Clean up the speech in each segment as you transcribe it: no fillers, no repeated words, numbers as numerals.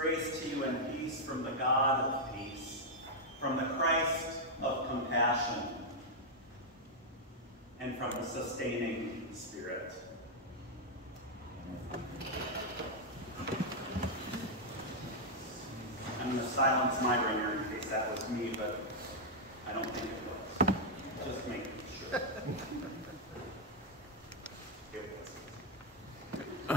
Grace to you and peace from the God of peace, from the Christ of compassion, and from the sustaining Spirit. I'm going to silence my ringer in case that was me, but I don't think it was. Just making sure.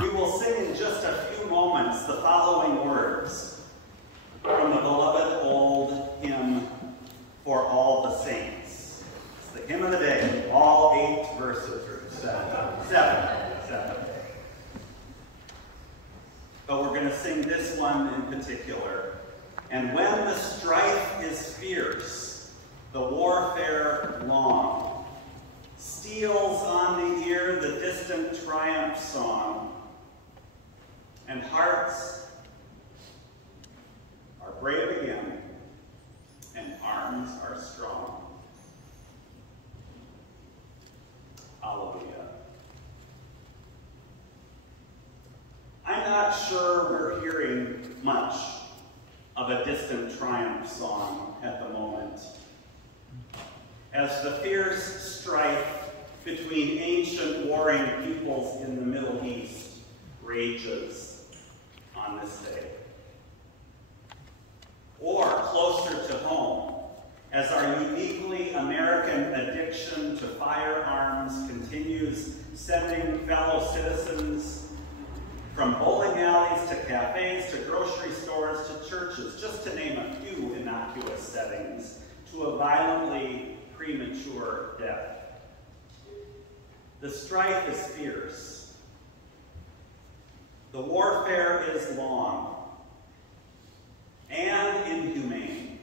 We will sing in just a few moments the following words from the beloved old hymn, For All the Saints. It's the hymn of the day, all 8 verses, or seven. But we're going to sing this one in particular. And when the strife is fierce, the warfare long, steals on the ear the distant triumph song, and hearts are brave again, and arms are strong. Hallelujah. I'm not sure we're hearing much of a distant triumph song at the moment, as the fierce strife between ancient warring peoples in the Middle East rages on this day. Or closer to home, as our uniquely American addiction to firearms continues sending fellow citizens from bowling alleys to cafes to grocery stores to churches, just to name a few innocuous settings, to a violently premature death. The strife is fierce. The warfare is long and inhumane.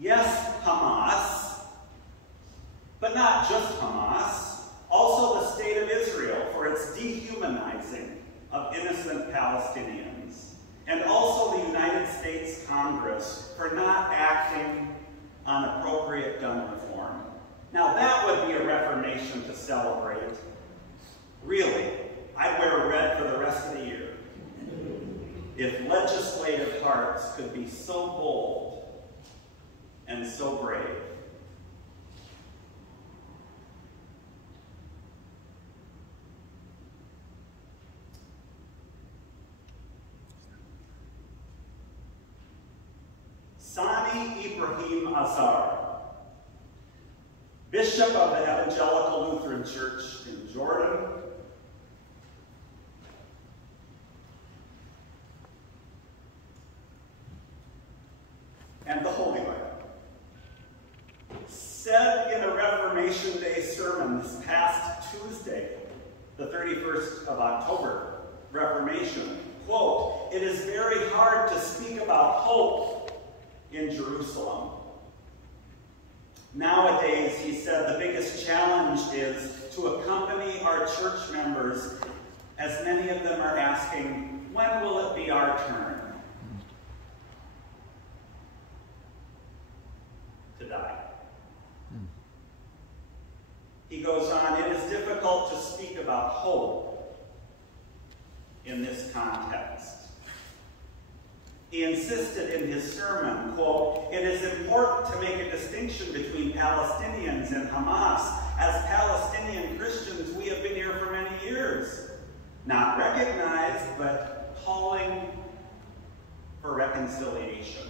Yes, Hamas, but not just Hamas, also the state of Israel for its dehumanizing of innocent Palestinians, and also the United States Congress for not acting on appropriate gun reform. Now that would be a reformation to celebrate. Really, I'd wear red for the rest of the year. If legislative hearts could be so bold and so brave. Sani Ibrahim Azar, Bishop of the Evangelical Lutheran Church in Jordan, and the Holy Land, said in a Reformation Day sermon this past Tuesday, the 31st of October, Reformation, quote, "It is very hard to speak about hope in Jerusalem. Nowadays," he said, "the biggest challenge is to accompany our church members, as many of them are asking, when will it be our turn to die?" He goes on, "It is difficult to speak about hope in this context." He insisted in his sermon, quote, "It is important to make a distinction between Palestinians and Hamas. As Palestinian Christians, we have been here for many years, not recognized, but calling for reconciliation.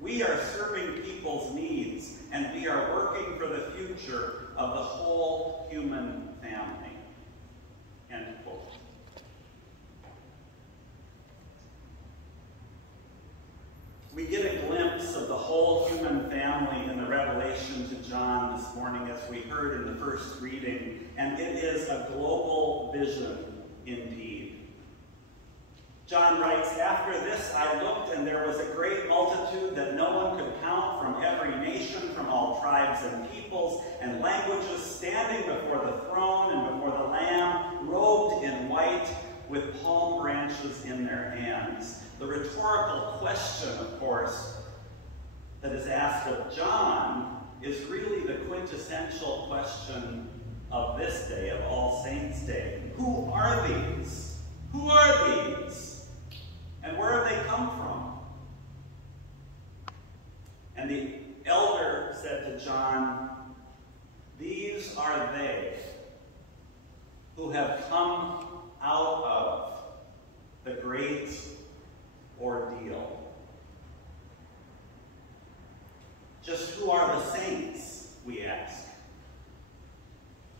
We are serving people's needs, and we are working for the future of the whole human family." End quote. We get a glimpse of the whole human family in the revelation to John this morning, as we heard in the first reading, and it is a global vision indeed. John writes, "After this I looked, and there was a great multitude that no one could count, from every nation, from all tribes and peoples and languages, standing before the throne and before the Lamb, robed in white, with palm branches in their hands." The rhetorical question, of course, that is asked of John is really the quintessential question of this day, of All Saints' Day. Who are these? Who are these? And where have they come from? And the elder said to John, "These are they who have come out of the great ordeal." Just who are the saints, we ask?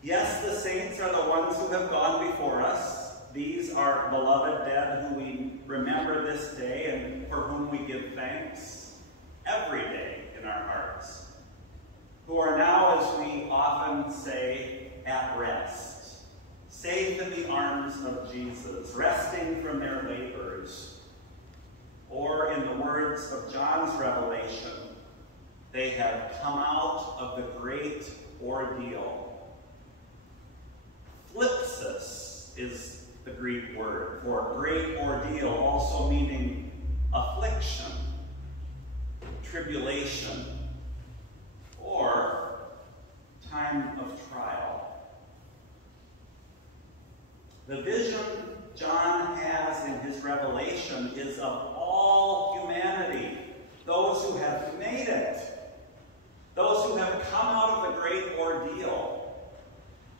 Yes, the saints are the ones who have gone before us. These are beloved dead who we remember this day and for whom we give thanks every day in our hearts, who are now, as we often say, at rest, safe in the arms of Jesus, resting from their labors. Or, in the words of John's revelation, they have come out of the great ordeal. Thlipsis is the Greek word for great ordeal, also meaning affliction, tribulation, or time of trial. The vision John has in his revelation is of all humanity, those who have made it, those who have come out of the great ordeal,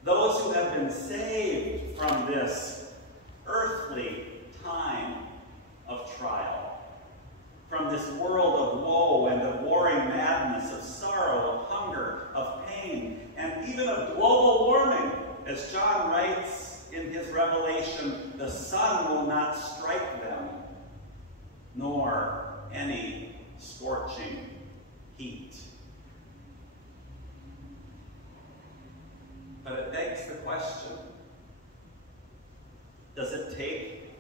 those who have been saved from this earthly time of trial, from this world of woe and of warring madness, of sorrow, of hunger, of pain, and even of global warming. As John writes in his revelation, the sun will not strike them, nor any scorching heat. But it begs the question, does it take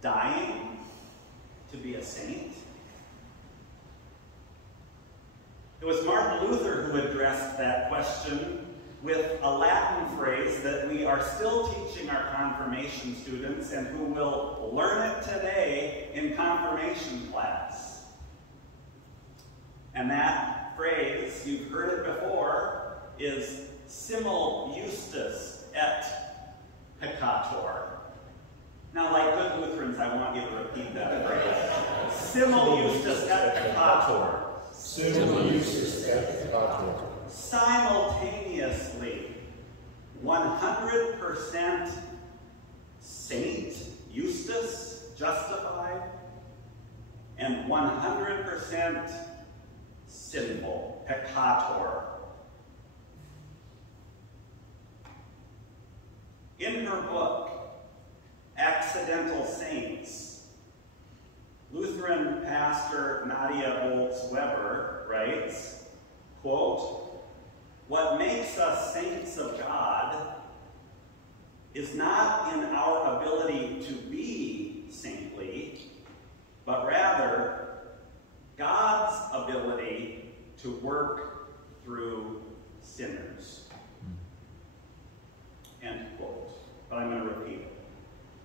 dying to be a saint? It was Martin Luther who addressed that question with a Latin phrase that we are still teaching our confirmation students and who will learn it today in confirmation class. And that phrase, you've heard it before, is simul justus et peccator. Now, like good Lutherans, I want you to repeat that phrase. Simul justus et peccator. Simul justus et peccator. Simultaneously, 100% saint, Justus, justified, and 100% sinful, peccator. In her book, Accidental Saints, Lutheran pastor Nadia Bolz-Weber writes, quote, "What makes us saints of God is not in our ability to be saintly, but rather God's ability to work through sinners." End quote. But I'm going to repeat it.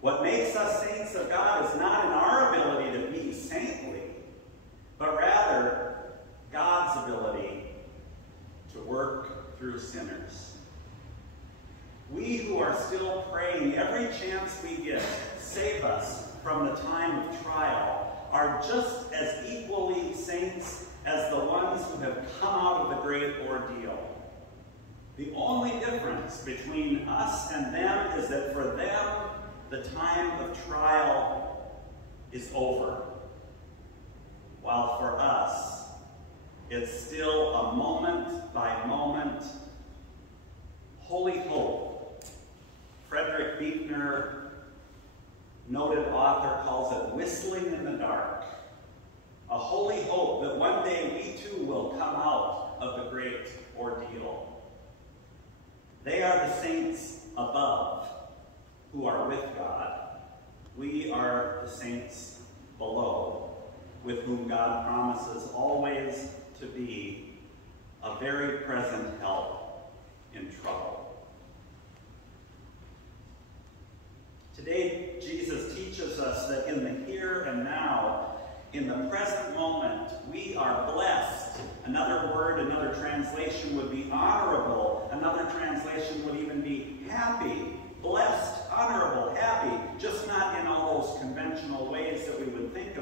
What makes us saints of God is not in our ability to be saintly, but rather God's ability to work through sinners. We who are still praying every chance we get, save us from the time of trial, are just as equally saints as the ones who have come out of the great ordeal. The only difference between us and them is that for them, the time of trial is over, while for us, it's still a moment-by-moment holy hope. Frederick Buechner, noted author, calls it whistling in the dark. A holy hope that one day we too will come out of the great ordeal. They are the saints above who are with God. We are the saints below, with whom God promises always to be a very present help in trouble. Today, Jesus teaches us that in the here and now, in the present moment, we are blessed. Another word, another translation would be honorable. Another translation would even be happy. Blessed, honorable, happy. Just not in all those conventional ways that we would think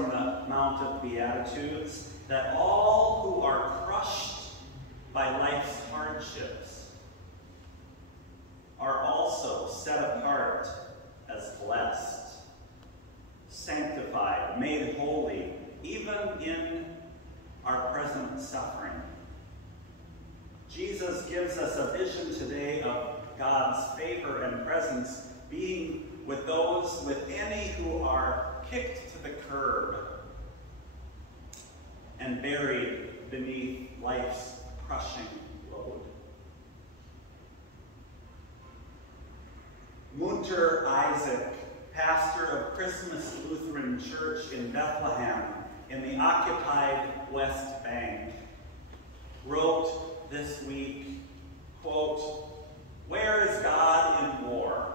from the Mount of Beatitudes that all who are crushed by life's hardships are also set apart as blessed, sanctified, made holy, even in our present suffering. Jesus gives us a vision today of God's favor and presence being with those, with any who are kicked to the curb and buried beneath life's crushing load. Munter Isaac, pastor of Christmas Lutheran Church in Bethlehem in the occupied West Bank, wrote this week, quote, "Where is God in war?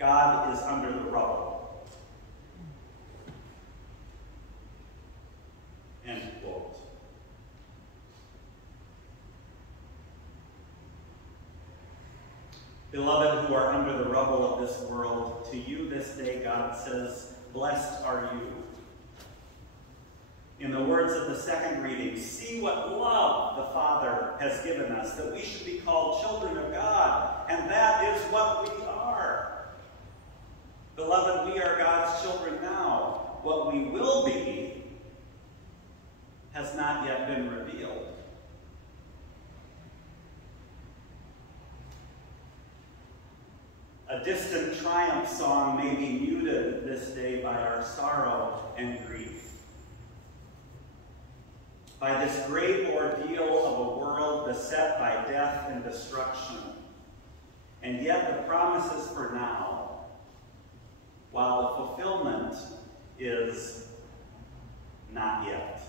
God is under the rubble." End quote. Beloved who are under the rubble of this world, to you this day God says, "Blessed are you." In the words of the second reading, see what love the Father has given us, that we should be called children of God, and that is what we are. Beloved, we are God's children now. What we will be has not yet been revealed. A distant triumph song may be muted this day by our sorrow and grief, by this great ordeal of a world beset by death and destruction. And yet the promises for now, while the fulfillment is not yet.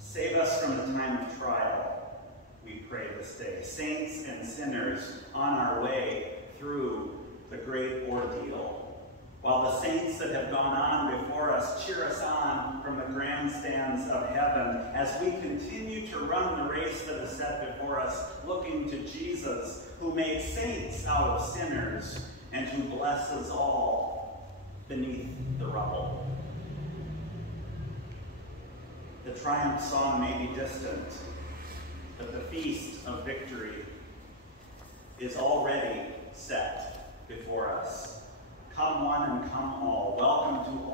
Save us from the time of trial, we pray this day. Saints and sinners on our way through the great ordeal. While the saints that have gone on before us cheer us on from the grandstands of heaven as we continue to run the race that is set before us, looking to Jesus, who made saints out of sinners and who blesses all beneath the rubble. The triumph song may be distant, but the feast of victory is already set before us. Come one and come all. Welcome to